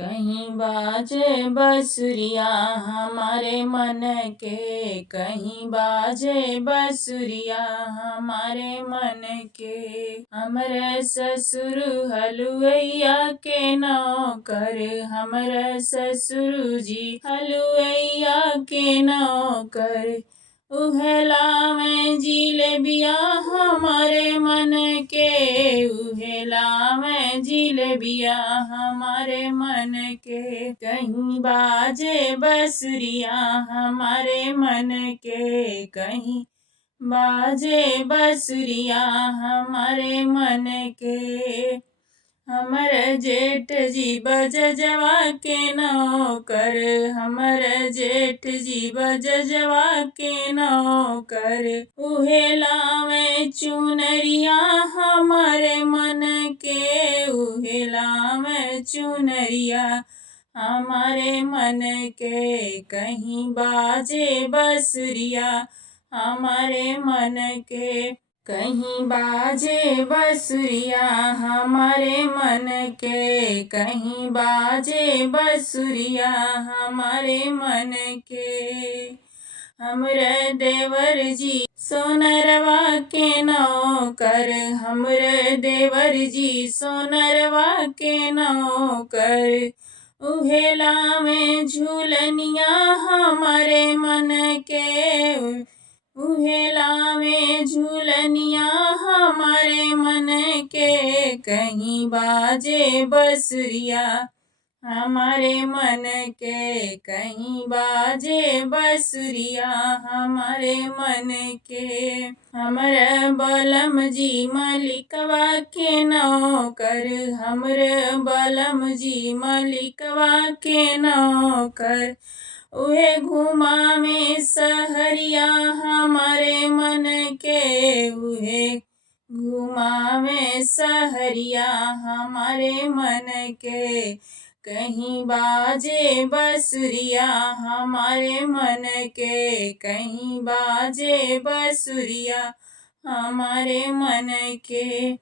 कहीं बाजे बसुरिया हमारे मन के, कहीं बाजे बसुरिया हमारे मन के। हमरे ससुर हलुवैया के नौकर, हमरे ससुर जी हलुवैया के नौकर। उहेला में जिलेबिया हमारे मन के, उहेला में जिलेबिया हमारे मन के। कहीं बाजे बसुरिया हमारे मन के, कहीं बाजे बसुरिया हमारे मन के। हमर जेठ जी बजजवा के नौकर, हमर जेठ जी बजजवा के नौकर। उहेला में चुनरिया हमारे मन के, उहेला में चुनरिया हमारे मन के। कहीं बाजे बसुरिया हमारे मन के, कहीं बाजे बसुरिया हमारे मन के, कहीं बाजे बसुरिया हमारे मन के। हमरे देवर जी सोनरवा के नौकर, हमरे देवर जी सोनरवा के नौकर। उहेला में झूलनिया हमारे मन के, उहेला में झूलनिया हमारे मन के। कहीं बाजे बसुरिया हमारे मन के, कहीं बाजे बसुरिया हमारे मन के। हमरे बलम जी मलिकवा के नौकर, हमरे बलम जी मलिकवा के नौकर। उहे घुमा में सहरिया हमारे मन के, उहे घुमा में सहरिया हमारे मन के। कहीं बाजे बसुरिया हमारे मन के, कहीं बाजे बसुरिया हमारे मन के।